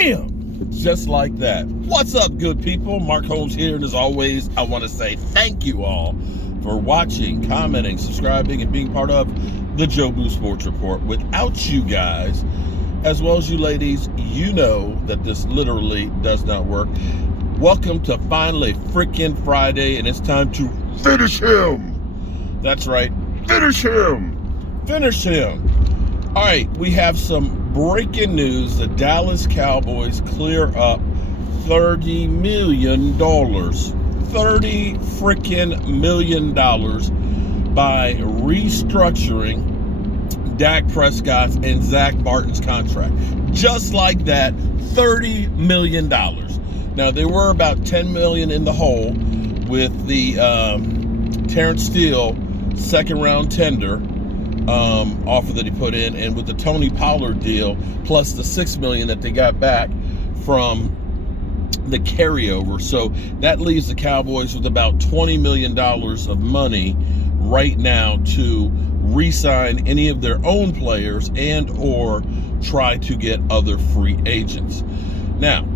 Bam! Just like that. What's up, good people? Mark Holmes here, and as always, I want to say thank you all for watching, commenting, subscribing, and being part of the Joe Boo Sports Report. Without you guys, as well as you ladies, you know that this literally does not work. Welcome to finally freaking Friday, and it's time to finish him. That's right, finish him. Finish him. All right, we have some breaking news. The Dallas Cowboys clear up $30 million. $30 freaking million by restructuring Dak Prescott's and Zach Martin's contract. Just like that, $30 million. Now, they were about $10 million in the hole with the Terrence Steele second-round tender offer that he put in, and with the Tony Pollard deal, plus the $6 million that they got back from the carryover. So that leaves the Cowboys with about $20 million of money right now to re-sign any of their own players and or try to get other free agents. Now,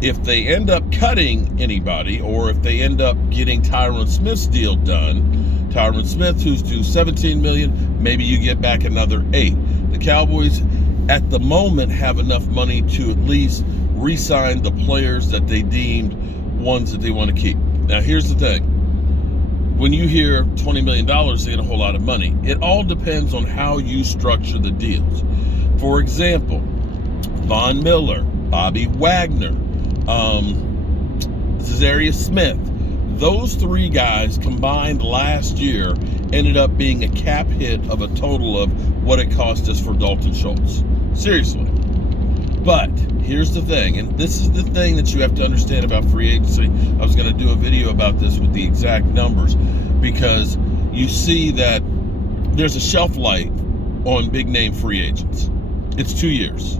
if they end up cutting anybody, or if they end up getting Tyron Smith's deal done, Tyron Smith, who's due $17 million, maybe you get back another $8 million. The Cowboys, at the moment, have enough money to at least re-sign the players that they deemed ones that they want to keep. Now, here's the thing. When you hear $20 million, they get a whole lot of money. It all depends on how you structure the deals. For example, Von Miller, Bobby Wagner, Za'Darius Smith, those three guys combined last year ended up being a cap hit of a total of what it cost us for Dalton Schultz. Seriously. But here's the thing, and this is the thing that you have to understand about free agency. I was going to do a video about this with the exact numbers, because you see that there's a shelf life on big name free agents. It's 2 years.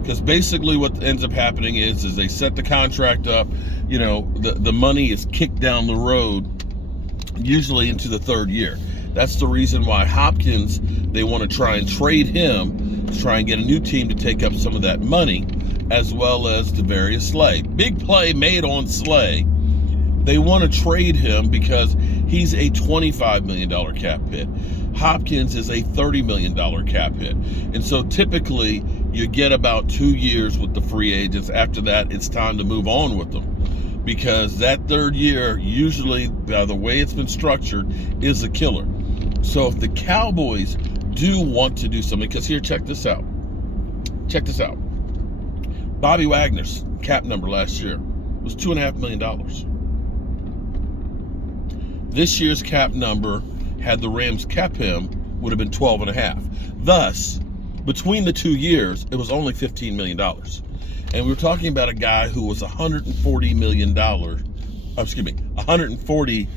Because basically what ends up happening is they set the contract up, you know, the money is kicked down the road, usually into the third year. That's the reason why Hopkins, they want to try and trade him, to try and get a new team to take up some of that money, as well as Devarius Slay. Big play made on Slay. They want to trade him because he's a $25 million cap hit. Hopkins is a $30 million cap hit. And so typically you get about 2 years with the free agents. After that, it's time to move on with them, because that third year, usually, by the way it's been structured, is a killer. So if the Cowboys do want to do something, because here, check this out. Check this out. Bobby Wagner's cap number last year was $2.5 million. This year's cap number, had the Rams kept him, would have been 12.5. Thus, between the 2 years, it was only $15 million. And we were talking about a guy who was $140 million, 140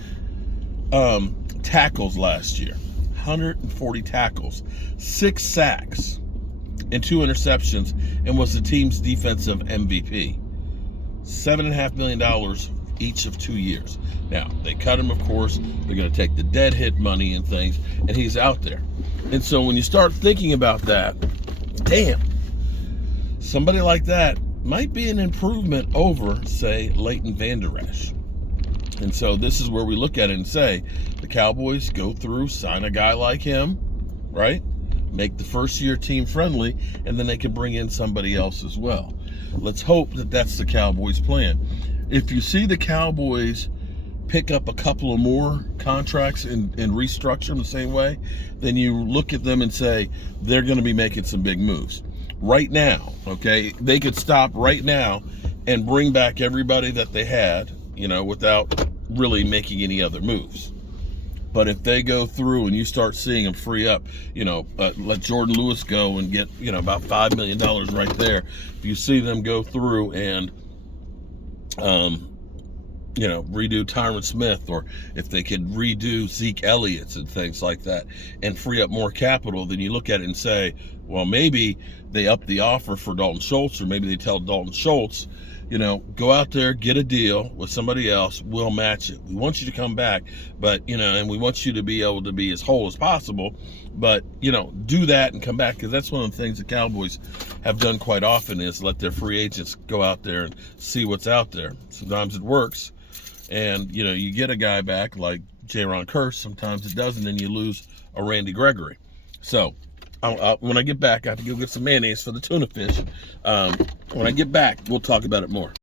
tackles last year. 140 tackles, 6 sacks, and 2 interceptions, and was the team's defensive MVP. $7.5 million each of 2 years. Now, they cut him, of course. They're going to take the dead hit money and things, and he's out there. And so when you start thinking about that, damn, somebody like that might be an improvement over, say, Leighton Vander Esch. And so this is where we look at it and say, the Cowboys go through, sign a guy like him, right? Make the first year team friendly, and then they can bring in somebody else as well. Let's hope that that's the Cowboys' plan. If you see the Cowboys pick up a couple of more contracts and restructure them the same way, then you look at them and say, they're going to be making some big moves. Right now, okay, they could stop right now and bring back everybody that they had, you know, without really making any other moves. But if they go through and you start seeing them free up, you know, let Jordan Lewis go and get, you know, about $5 million right there. If you see them go through and, you know, redo Tyron Smith, or if they could redo Zeke Elliott's and things like that and free up more capital, then you look at it and say, Well, maybe they up the offer for Dalton Schultz, or maybe they tell Dalton Schultz, go out there, get a deal with somebody else. We'll match it. We want you to come back, but, and we want you to be able to be as whole as possible. But, do that and come back, because that's one of the things the Cowboys have done quite often, is let their free agents go out there and see what's out there. Sometimes it works, and, you get a guy back like Jaron Kearse. Sometimes it doesn't, and you lose a Randy Gregory. So, when I get back, I have to go get some mayonnaise for the tuna fish. When I get back, we'll talk about it more.